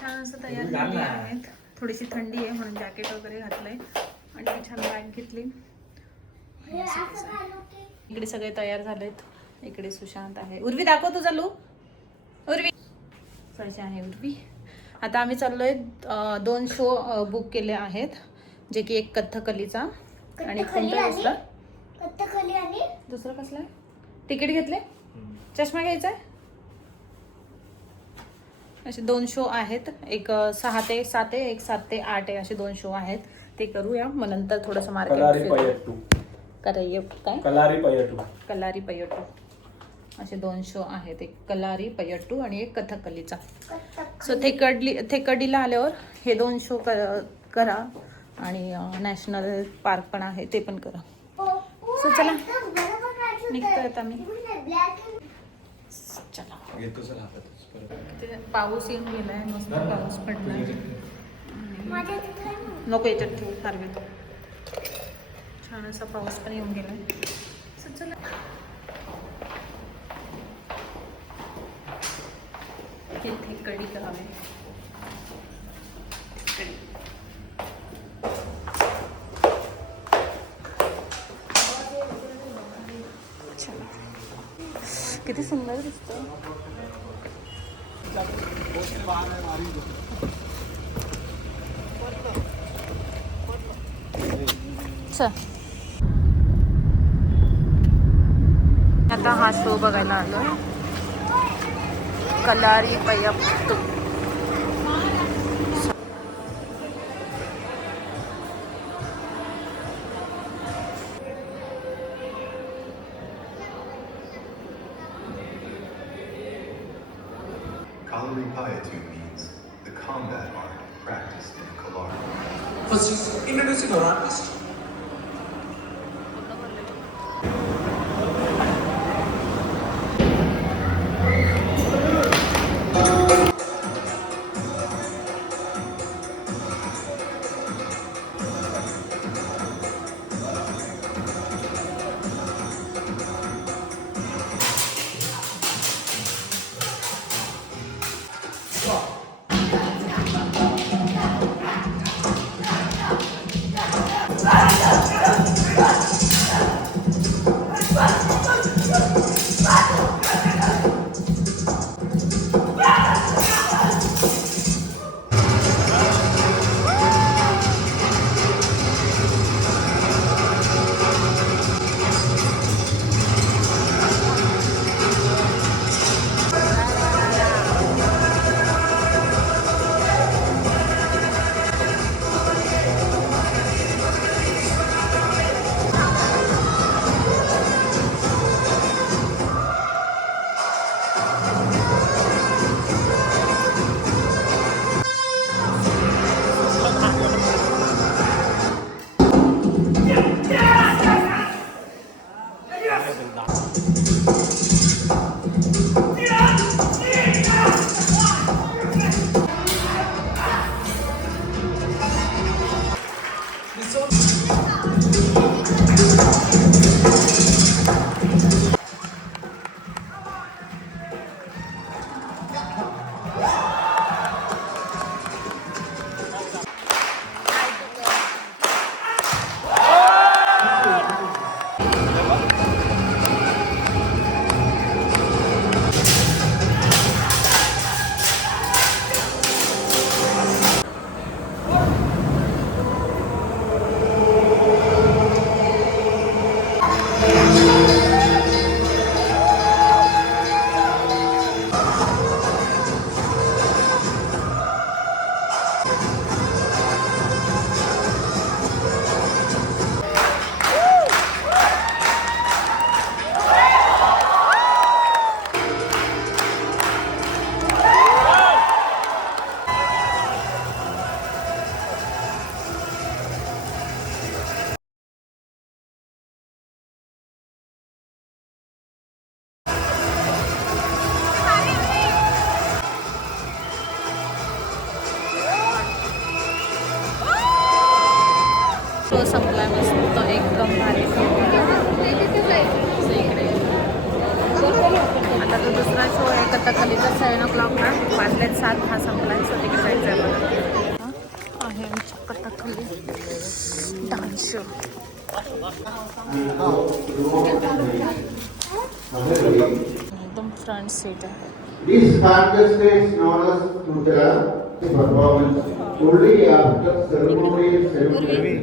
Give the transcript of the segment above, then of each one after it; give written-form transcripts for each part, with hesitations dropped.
छान असं तयार झाले आहेत. थोडीशी थंडी आहे म्हणून जॅकेट वगैरे घातलंय आणि छान बॅग घेतली. इकडे सगळे तयार झालेत. इकडे सुशांत आहे. उर्वी दाखव तुझा लूक. उर्वी सळशी आहे उर्वी. आता आम्ही चाललोय 2 शो बुक केले आहेत, जे की एक कथ्थकलीचा आणि कोणता दुसरा कथ्थकली आणि दुसरा कसला आहे. तिकीट घेतले. चष्मा घ्यायचा आहे. असे 2 शो आहेत. एक 6 ते 7 आहे, एक 7 ते 8 आहे. असे 2 शो आहेत. ते करूया. मग नंतर थोडंसं मार्केट काय कलारी पयट्टू असे 2 शो आहेत. एक कलारी पयट्टू आणि एक कथकलीचा. सो थेकडीला आल्यावर हे 2 शो करा आणि नॅशनल पार्क पण आहे ते पण करा. सो चला निघतोय आता मी. चला पाऊस येऊन गेलाय. मस्त पाऊस पडलाय. नको याच्यात ठेवू फारवे. छान असा पाऊस पण येऊन गेलाय. सो चला इथे कढी करावे. किती सुंदर दिसतं. आता हा शो बघायला आलोय. कलारी Payattu. Kalari Payattu means the combat art practiced in Kalari. First, introducing our artist. कथकलीचा 7:00 ना वाजलेत 7 हा संपलाय. सो तिकडे जायचं आहे मला. आहे आमची कथकली डान्स शो. एकदम फ्रंट सीट आहे. This contest is known as Nutella performance. Only after ceremonial ceremony,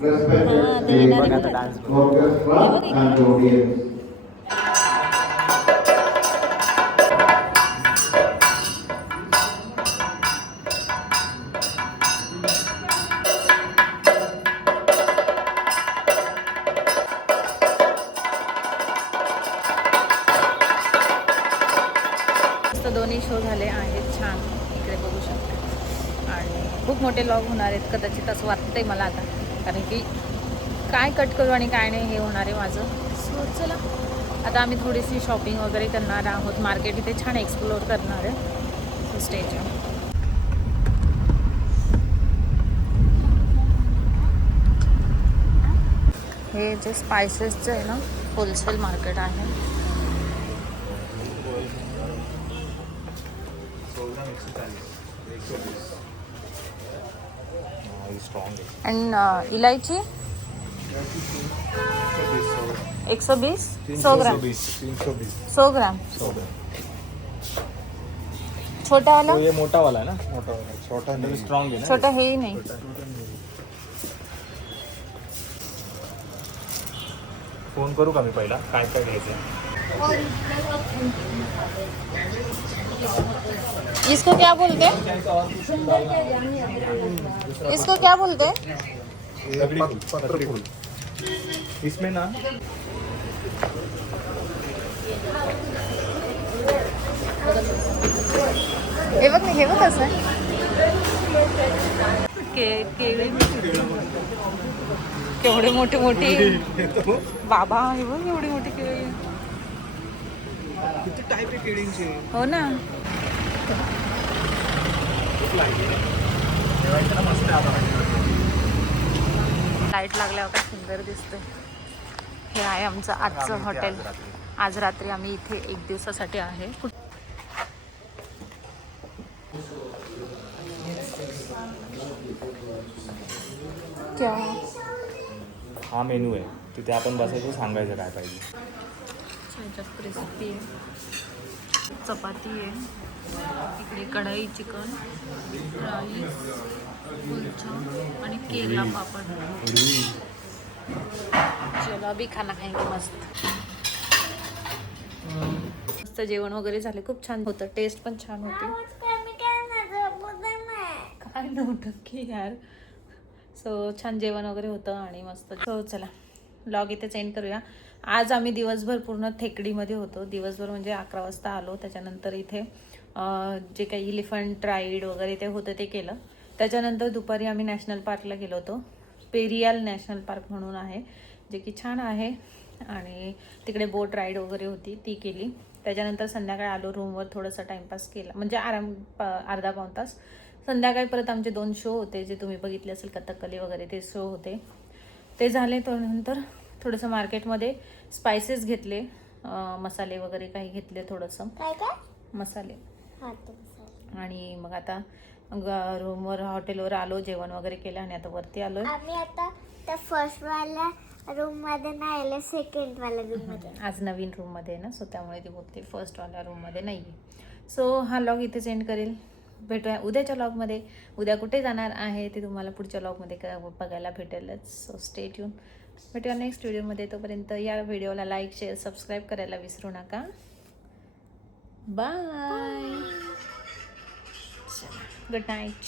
respected the orchestra and audience. दोन्ही शो झाले आहेत छान. इकडे बघू शकता आणि खूप मोठे लॉग होणार आहेत कदाचित असं वाटतंय मला आता, कारण की काय कट करू आणि काय नाही हे होणार आहे माझं. सो चला आता आम्ही थोडीशी शॉपिंग वगैरे करणार आहोत. मार्केट इथे छान एक्सप्लोअर करणार आहे. So stay tune. हे जे स्पायसेसचं आहे ना होलसेल मार्केट आहे. एंड इलायची 120 100 ग्राम 100 ग्राम. छोटा वाला ये मोटा वाला है ना, मोटा वाला, छोटा नहीं, स्ट्रॉन्ग है ना. छोटा है ही नहीं. फोन करू का मी पहिला काय काय घ्यायचं. इसको क्या बोलते हैं? इसको क्या बोलते हैं? पत्री फूल. इसमें ना हे बघ ना, हे बघ कसं आहे. केळी केवढे मोठे मोठे बाबा. हे बघ एवढी मोठी केळी. किती टाईप आहे केळींचे. हो ना. लाईट लागल्यावर काय सुंदर दिसतंय. हे आहे आमचं आजचं हॉटेल. आज रात्री आम्ही इथे 1 दिवसासाठी आहे. क्या हा मेनू आहे. तिथे आपण बसायचं सांगायचं काय पाहिजे. क्रिस्पी आहे, चपाती आहे, इकडे कढई चिकन, राईस, कुलचा आणि केला पापड. चलो अभी खाना खाएंगे. मस्त मस्त जेवण वगैरे झाले. खूप छान होतं. टेस्ट पण छान होती. काय नव्हतं यार. सो छान जेवण वगैरे होतं आणि मस्त. सो चला व्लॉग इथेच एंड करूया. आज आम्ही दिवसभर पूर्ण थेकडीमध्ये होतो. दिवसभर म्हणजे 11 वाजता आलो. त्याच्यानंतर इथे जे काही इलिफंट राईड वगैरे ते होतं ते केलं. त्याच्यानंतर दुपारी आम्ही नॅशनल पार्कला गेलो होतो. पेरियाल नॅशनल पार्क म्हणून आहे, जे की छान आहे. आणि तिकडे बोट राईड वगैरे होती ती केली. त्याच्यानंतर संध्याकाळी आलो रूमवर. थोडासा टाईमपास केला, म्हणजे आराम अर्धा पाऊण तास. संध्याकाळी परत आमचे 2 शो होते जे तुम्ही बघितले असेल, कथकली वगैरे ते शो होते. ते झाले. त्यानंतर थोडंसं मार्केटमध्ये स्पायसेस घेतले, मसाले वगैरे काही घेतले, थोडंसं मसाले. आणि मग आता रूमवर हॉटेलवर आलो, जेवण वगैरे केलं आणि आता वरती आलोय. आम्ही आता त्या फर्स्ट वाल्या रूम मध्ये नाही आले, सेकंड वाल्या रूम मध्ये. आज नवीन रूम मध्ये आहे ना, सो त्यामुळे ती बोलते फर्स्ट वाल्या रूम मध्ये नाहीये. सो हा लॉग इथेच एंड करेल. भेटूया उद्याच्या लॉगमध्ये. उद्या कुठे जाणार आहे ते तुम्हाला पुढच्या लॉगमध्ये बघायला भेटेलच. So stay tune. भेटूया नेक्स्ट व्हिडिओमध्ये. तोपर्यंत या व्हिडिओला लाईक, शेअर, सबस्क्राईब करायला विसरू नका. बाय. Good night.